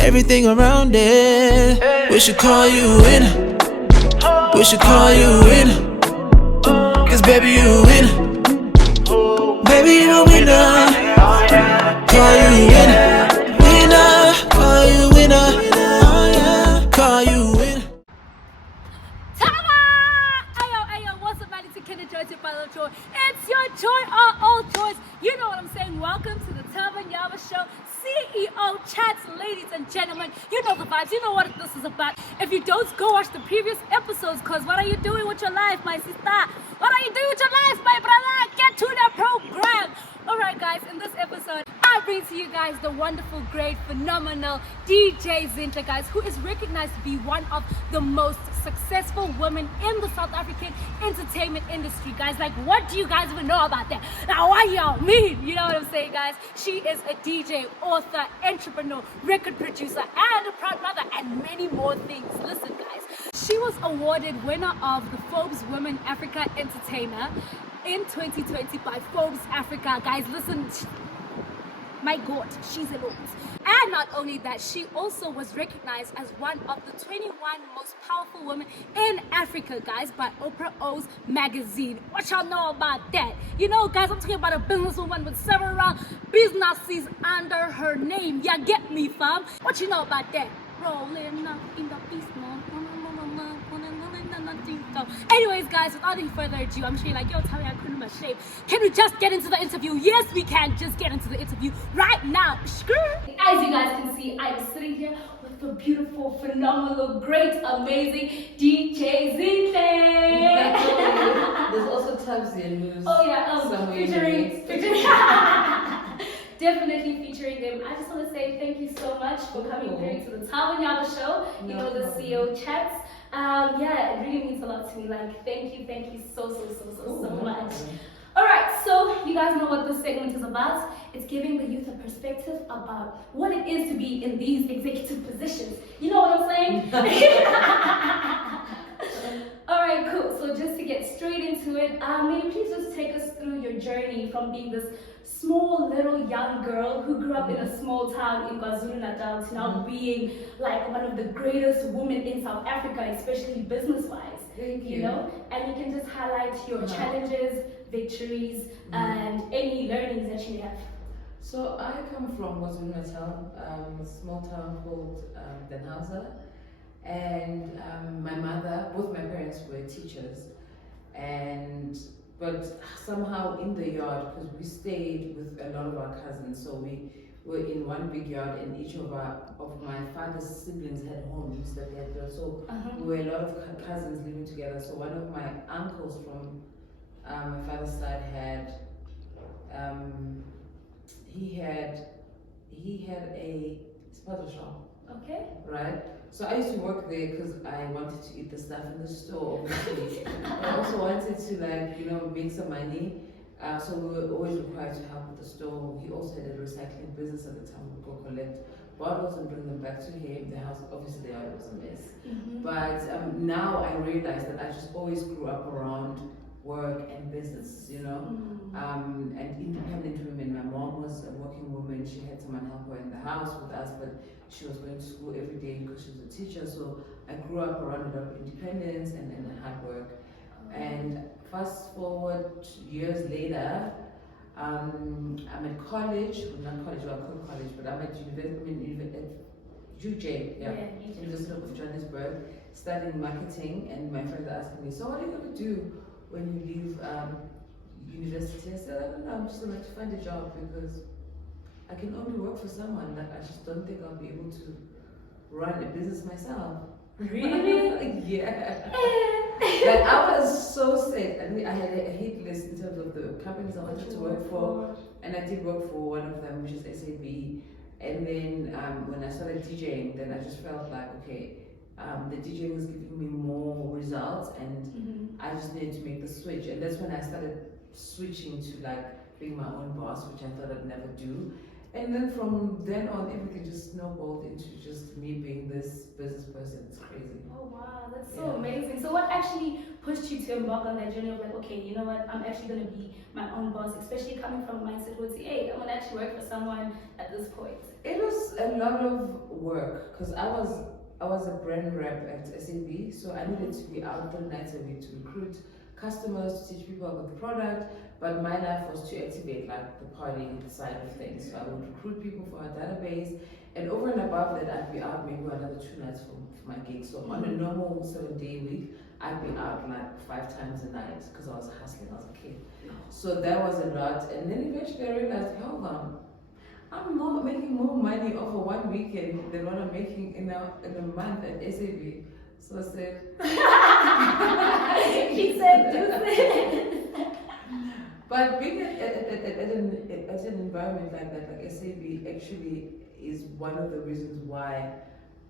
everything around it. We should call you in. We should call you in. Cause baby you win. Baby you a winner. Call you in. Winner. Call you winner. Call you winner. Thaba! Ayo, what's up, man? It's Kid Joy to Final Joy. It's your joy, our all joys. You know what I'm saying? Welcome to the Thaba Nyaba Show. CEO chats, ladies and gentlemen. You know the vibes. You know what this is about. If you don't, go watch the previous episodes. Cause what are you doing with your life, my sister? What are you doing with your life, my brother? Get to the program. Alright guys, in this episode, I bring to you guys the wonderful, great, phenomenal DJ Zinhle, guys, who is recognized to be one of the most successful women in the South African entertainment industry, guys. Like, what do you guys even know about that? Now, what y'all mean? You know what I'm saying, guys? She is a DJ, author, entrepreneur, record producer, and a proud mother, and many more things. Listen, guys, she was awarded winner of the Forbes Women Africa Entertainer in 2020 by Forbes Africa. Guys, listen, my God, she's a lot. And not only that, she also was recognized as one of the 21 most powerful women in Africa, guys, by Oprah O's magazine. What y'all know about that? You know, guys, I'm talking about a businesswoman with several businesses under her name. Yeah, get me, fam? What you know about that? Rolling up in the beast mode. Anyways, guys, without any further ado, I'm sure you're like, yo, tell me I couldn't my shape. Can we just get into the interview? Yes, we can just get into the interview right now. As you guys can see, I'm sitting here with the beautiful, phenomenal, great, amazing DJ Zinhle. There's also Tabsy and Moose. Oh yeah, featuring. Definitely featuring them. I just want to say thank you so much for coming through to the Thaba Nyaba Show. You know, the CEO chats. Yeah, it really means a lot to me. Like, thank you so much. Alright, so you guys know what this segment is about. It's giving the youth a perspective about what it is to be in these executive positions. You know what I'm saying? Alright, cool. So just to get straight into it, may you please just take us through your journey from being this small little young girl who grew up in a small town in KwaZulu-Natal to now being like one of the greatest women in South Africa, especially business-wise. You know, and you can just highlight your challenges, victories, and any learnings that you have. So I come from KwaZulu-Natal, a small town called Den Hausa, and my mother, both my parents were teachers, but somehow in the yard, because we stayed with a lot of our cousins, so we were in one big yard, and each of my father's siblings had homes that they had built. So we were a lot of cousins living together. So one of my uncles from my father's side had he had a spaza shop. Okay. Right. So I used to work there because I wanted to eat the stuff in the store, obviously. I also wanted to make some money. So we were always required to help with the store. He also had a recycling business at the time. We would go collect bottles and bring them back to him. The house, obviously, the yard was a mess. But now I realize that I just always grew up around work and business, you know, and independent women. My mom was a working woman. She had someone help her in the house with us, but she was going to school every day because she was a teacher. So I grew up around a lot of independence and hard work. And fast forward years later, I'm at college, well, not college, well, I call college, but I'm at UJ, University of Johannesburg, studying marketing, and my friends are asking me, so what are you going to do when you leave university? I said, I don't know, I'm just going to find a job because I can only work for someone. Like, I just don't think I'll be able to run a business myself. Really? Yeah. Like, I was so set. I mean, I had a hit list in terms of the companies I wanted to work for, and I did work for one of them, which is SAB. And then when I started DJing, then I just felt like, okay, the DJ was giving me more results, and I just needed to make the switch. And that's when I started switching to like being my own boss, which I thought I'd never do. And then from then on, everything just snowballed into just me being this business person. It's crazy. Oh wow, that's so amazing. So what actually pushed you to embark on that journey of like, okay, you know what, I'm actually going to be my own boss, especially coming from a mindset where it's, hey, I'm going to actually work for someone at this point? It was a lot of work because I was a brand rep at SAB, so I needed to be out 3 nights a week to recruit customers, to teach people about the product, but my life was to activate like the party side of things. So I would recruit people for our database, and over and above that, I'd be out maybe another 2 nights for my gig. So on a normal 7-day week, I'd be out like 5 times a night because I was hustling as a kid. So that was a lot, and then eventually I realized, hold on, I'm making more money over one weekend than what I'm making in a month at SAB. So I said, she said, do this. But being at an environment like that, like SAB, actually is one of the reasons why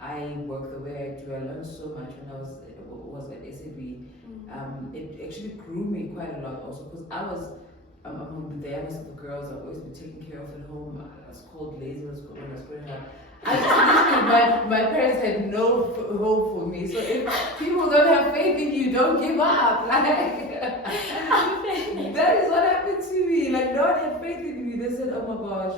I work the way I do. I learned so much when I was at SAB. It actually grew me quite a lot also because I was the youngest of the girls. I've always been taken care of at home. I was called lazy when I was growing up. My parents had no hope for me. So if people don't have faith in you, don't give up. Like that is what happened to me. Like no one had faith in me. They said, "Oh my gosh,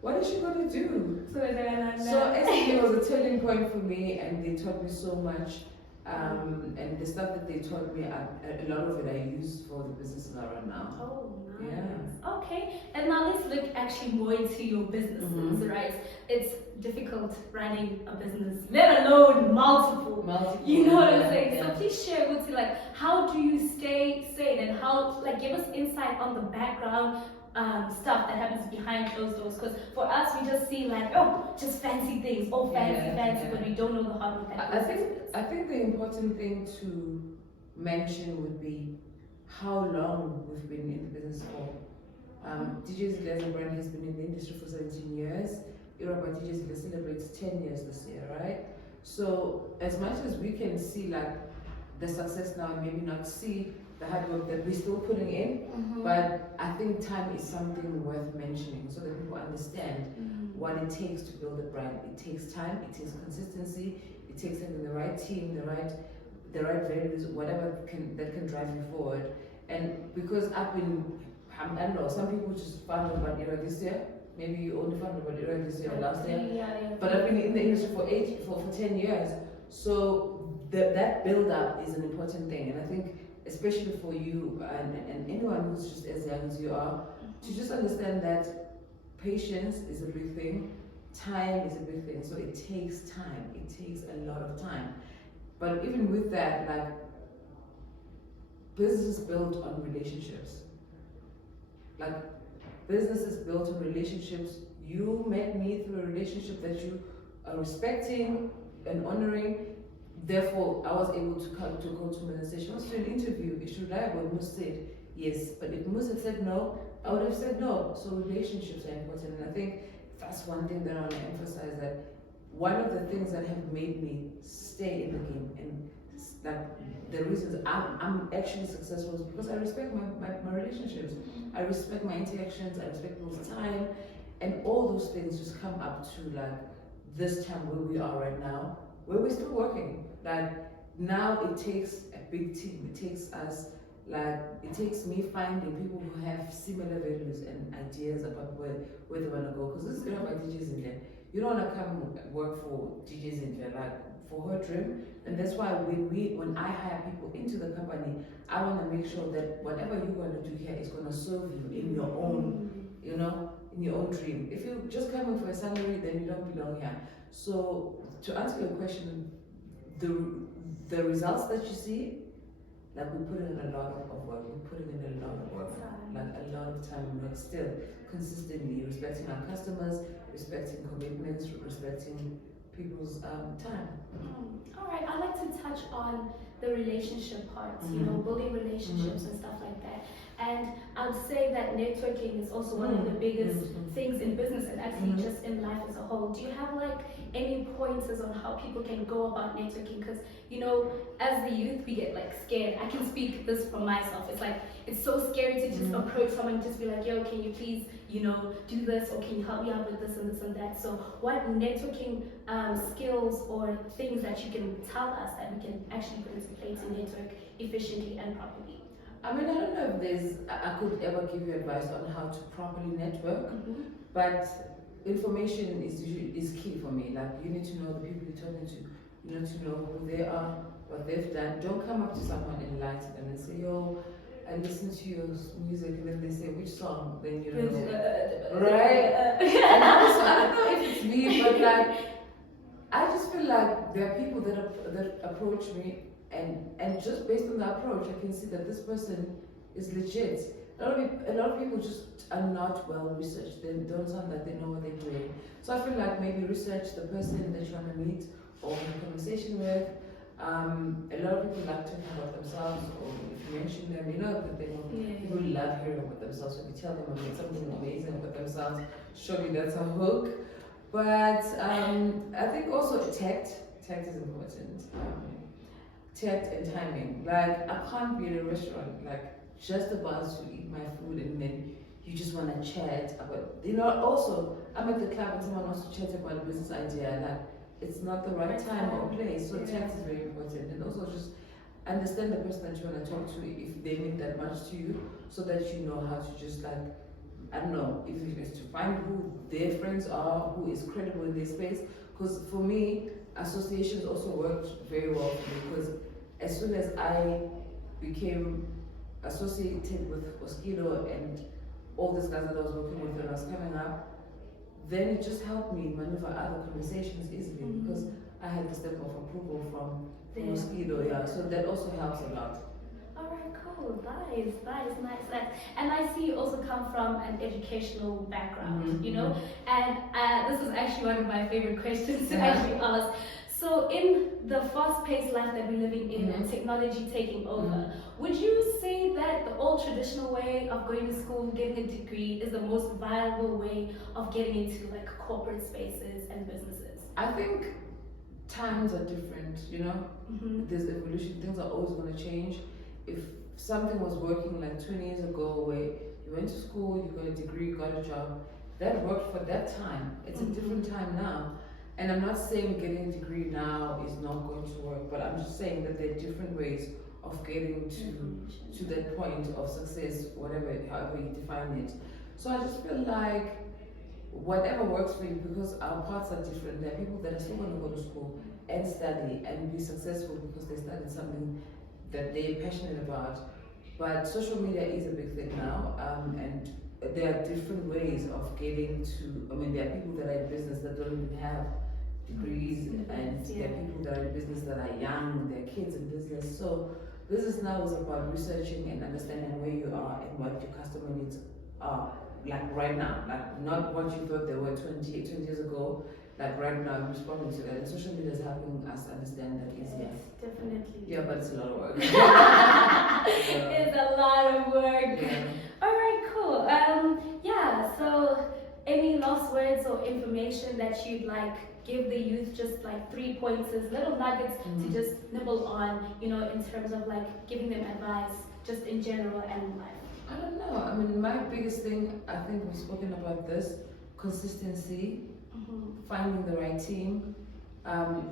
what is she going to do?" So SAP was a turning point for me, and they taught me so much. And the stuff that they taught me, a lot of it I use for the businesses I run now. Oh, nice. Yeah. Okay, and now let's look actually more into your businesses, right? It's difficult running a business, let alone multiple. You know what I'm saying? Yeah. So please share with me, like, how do you stay sane, and how, like, give us insight on the background stuff that happens behind closed doors, because for us we just see like, oh, just fancy things, fancy, but we don't know the hard work that I think the important thing to mention would be how long we've been in the business for. DJ Zinhle as a brand has been in the industry for 17 years. Europa DJ Zinhle celebrates 10 years this year, right? So as much as we can see like the success now and maybe not see the hard work that we're still putting in, but I think time is something worth mentioning so that people understand what it takes to build a brand. It takes time, it takes consistency, it takes having the right team, the right values, whatever that can drive you forward. And because I don't know, some people just found out about Era this year. Maybe you only found out about Era this year or last year. But I've been in the industry for 10 years. So that build up is an important thing. And I think especially for you and anyone who's just as young as you are, to just understand that patience is a big thing, time is a big thing. So it takes time, it takes a lot of time. But even with that, like, business is built on relationships. Like, business is built on relationships. You met me through a relationship that you are respecting and honoring. Therefore, I was able to go to me and say, she wants to do an interview. Is she reliable? Mus said yes. But if Mus had said no, I would have said no. So relationships are important. And I think that's one thing that I want to emphasize, that one of the things that have made me stay in the game and like the reasons I'm actually successful is because I respect my relationships. I respect my interactions, I respect people's time, and all those things just come up to like this time where we are right now, where we're still working. Like now it takes a big team. It takes us, like it takes me finding people who have similar values and ideas about where they want to go. Because this is about DJ Zinhle. You don't want to come work for DJ Zinhle, like for her dream. And that's why when I hire people into the company, I want to make sure that whatever you're going to do here is going to serve you in your own, in your own dream. If you're just coming for a salary, then you don't belong here. So to answer your question, the results that you see, like we put in a lot of work, we're putting in a lot of work, like a lot of time, but still consistently respecting our customers, respecting commitments, respecting people's time. All right, I'd like to touch on the relationship part, building relationships and stuff like that. And I would say that networking is also one of the biggest things in business and actually just in life as a whole. Do you have like like any pointers on how people can go about networking? Because you know, as the youth, we get like scared. I can speak this from myself. It's like it's so scary to just approach someone and just be like, yo, can you please, you know, do this, or can you help me out with this and this and that? So what networking skills or things that you can tell us that we can actually put into place to network efficiently and properly? I mean, I don't know if I could ever give you advice on how to properly network, but information is key for me. Like, you need to know the people you're talking to, you need to know who they are, what they've done. Don't come up to someone and lie to them and say, yo, I listen to your music, and then they say, which song? Then you don't know. Right? And also, I don't know if it's me, but like, I just feel like there are people that approach me, and just based on the approach, I can see that this person is legit. A lot of people just are not well researched. They don't sound like they know what they're doing. So I feel like maybe research the person that you want to meet or have a conversation with. A lot of people like talking about themselves, or if you mention them, you know that people love hearing about themselves. So if you tell them about something amazing about themselves, surely that's a hook. But I think also tact is important. Tact and timing. Like, I can't be in a restaurant like just about to eat my food and then you just want to chat about, you know. Also, I'm at the club and someone wants to chat about a business idea. Like, it's not the right time or place. So tact is very important, and also just understand the person that you want to talk to if they mean that much to you, so that you know how to just like, I don't know, if it's to find who their friends are, who is credible in their space. Because for me, associations also worked very well for me, because as soon as I became associated with Mosquito and all these guys that I was working with when I was coming up, then it just helped me maneuver other conversations easily, because I had the stamp of approval from Mosquito, so that also helps a lot. Alright, cool, nice. And I see you also come from an educational background, you know, and this is actually one of my favorite questions to actually ask. So in the fast-paced life that we're living in and technology taking over, would you say that the old traditional way of going to school, getting a degree, is the most viable way of getting into like corporate spaces and businesses? I think times are different, you know. There's evolution, things are always going to change. If something was working like 20 years ago, where you went to school, you got a degree, you got a job, that worked for that time. It's a different time now. And I'm not saying getting a degree now is not going to work, but I'm just saying that there are different ways of getting to that point of success, however you define it. So I just feel like whatever works for you, because our paths are different. There are people that are still going to go to school and study and be successful because they studied something that they're passionate about. But social media is a big thing now, and there are different ways of getting to, I mean, there are people that are in business that don't even have degrees, and there are people that are in business that are young, there are kids in business. So business now is about researching and understanding where you are and what your customer needs are, like right now, like not what you thought they were 20 years ago. Like right now, I'm responding to that, and social media is helping us understand that easier. Yes, definitely. Yeah, but it's a lot of work. It's a lot of work. Alright, cool. So any last words or information that you'd like give the youth, just like 3 pointers, little nuggets to just nibble on, you know, in terms of like giving them advice just in general and in life? I don't know. I mean, my biggest thing, I think we've spoken about this, consistency, finding the right team.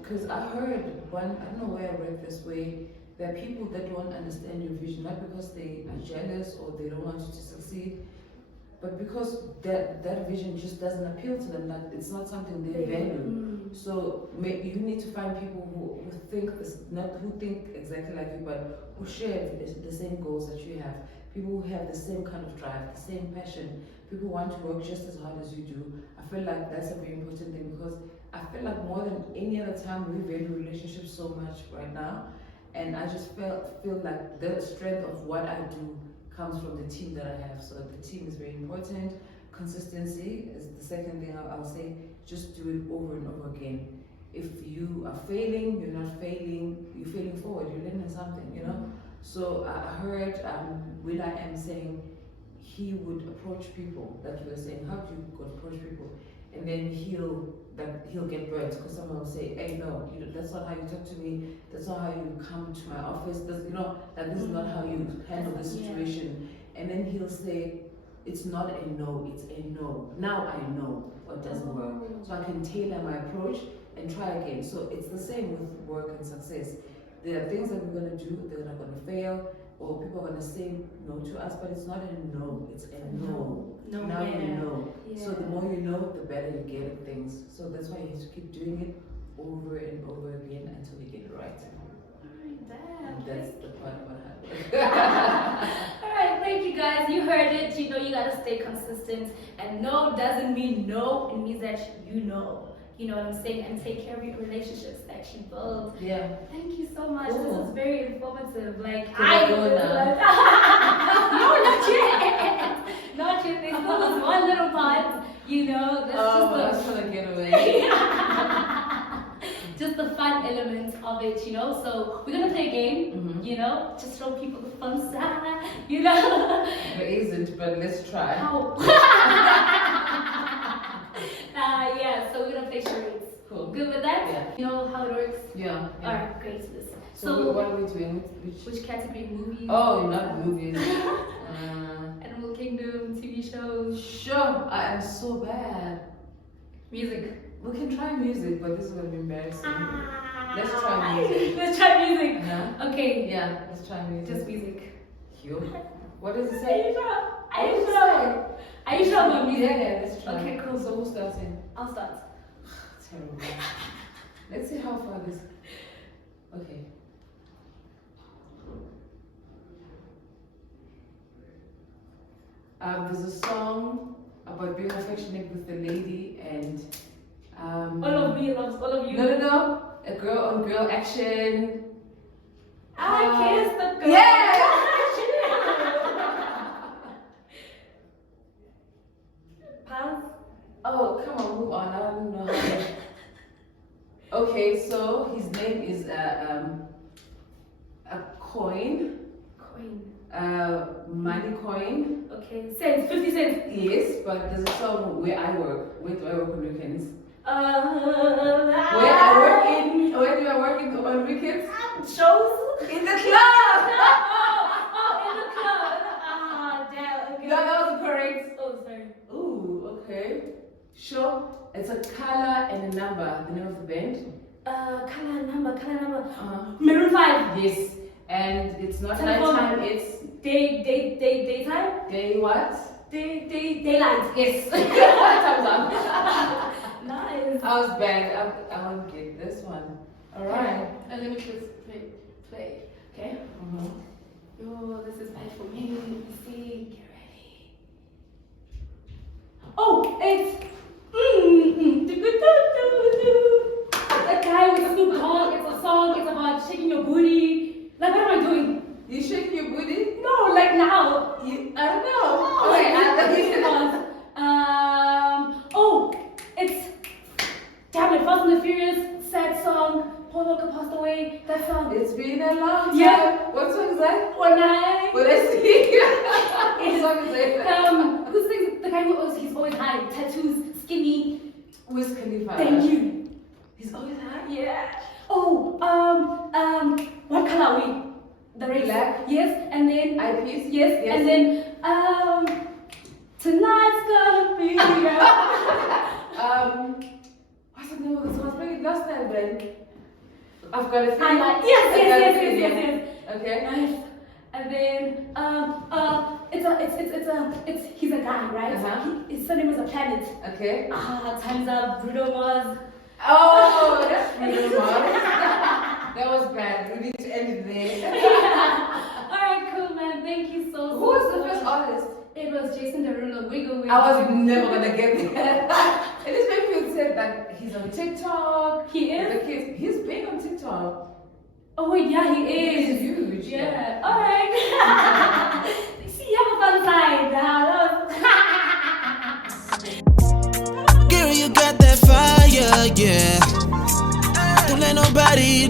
Because I heard I don't know where I read this way, there are people that don't understand your vision, not because they are jealous or they don't want you to succeed, but because that vision just doesn't appeal to them, that it's not something they value. So maybe you need to find people who think this, not who think exactly like you, but who share the same goals that you have. People who have the same kind of drive, the same passion. People who want to work just as hard as you do. I feel like that's a very important thing, because I feel like more than any other time we value relationships so much right now. And I just feel like the strength of what I do comes from the team that I have. So the team is very important. Consistency is the second thing I'll say. Just do it over and over again. If you are failing, you're not failing, you're failing forward, you're learning something, you know? So I heard will.i.am saying he would approach people, that he was saying, how do you go approach people? and then he'll get burnt because someone will say, "Hey, no, that's not how you talk to me. That's not how you come to my office. This is not how you handle this situation." And then he'll say, "It's not a no, it's a no. Now I know what doesn't work, so I can tailor my approach and try again." So it's the same with work and success. There are things that we're gonna do that are gonna fail, or people are gonna say no to us, but it's not a no, it's a no. Now you know. Yeah. So the more you know, the better you get at things. So that's why you have to keep doing it over and over again until you get it right. Damn. That's the part about it. Alright, thank you guys. You heard it. You know you gotta stay consistent. And no doesn't mean no, it means that you know. You know what I'm saying? And take care of your relationships that you build. Yeah. Thank you so much. Cool. This is very informative. Like, I go now. No, not yet. Not yet. There's still this one little part, you know. That's I was trying to get away. Just the fun element of it, you know. So we're gonna play a game, you know, just show people the fun side, you know. There isn't, but let's try. How? Yeah, so we're gonna play charades. Cool. Good with that? Yeah. You know how it works? Yeah. Alright, great. So what are we doing? Which category? Movies? Oh, not movies. Animal Kingdom, TV shows. Sure, I am so bad. Music. We can try music, but this is gonna be embarrassing. Let's try music. Let's try music. Yeah. Okay. Yeah, let's try music. Just music. Cute. What does it Are say? you sure? Are you sure? Are you sure about music? Yeah, let's try. Okay, cool. So who starts in? I'll start. Terrible. Let's see how far this. Okay. There's a song about being affectionate with a lady and. All of me loves all of you. No. A girl on girl action. I kissed the girl. Yeah! Pass. Oh, come on, move on. I don't know how to. Okay, so his name is a coin. Money coin. Okay, cents, 50 cents. Yes, but there's a song where I work. Where do I work on weekends? Where Where do I work on weekends? Shows? In the club! In the club. Ah, damn. Okay. No, that was correct. Oh, sorry. Ooh, okay. Sure. It's a color and a number. The name of the band? Color number. Maroon 5. Yes. And it's not Telephone. nighttime, it's Daytime? day what? Daylight. Yes. Thumbs up. Nice. I was bad. I won't get this one. Alright. Let me just play. Okay? Oh, this is bad for me. Let me see. Get ready. Oh, it's that guy with Snoop Dogg. It's a song. It's about shaking your booty. Like, what am I doing? You shaking your booty? No, like now. I don't know. Oh, Okay, it's damn it, Fast and the Furious, sad song. Paul Walker passed away. That song. It's been a long time. Yeah. What song is that? One night. Well, let's see. What song is that? Who sings? The guy he's always high, tattoos, skinny. Wiz Khalifa. Thank you. He's always high. Yeah. Oh, what color are we? The race. Black. Yes, and then Eyepiece. Yes, and then tonight's gonna be. What's the name of the song? I was playing it last time, Ben. I've got a feeling. Yes. Okay. Nice. And then he's a guy, right? His surname is a planet. Okay. Time's up. Bruno Mars. Oh, that's Bruno Mars. That was bad. We need to end it there. Alright, cool, man. Thank you so much. Who was the first artist? It was Jason Derulo. Wiggle. I was never gonna get that. It just made me upset that he's on TikTok. He is? The kids. He's big on TikTok. Oh wait, yeah, he is. He's huge. Yeah. Alright. See, you have a fun side. Girl, you got that fire, yeah. Don't let nobody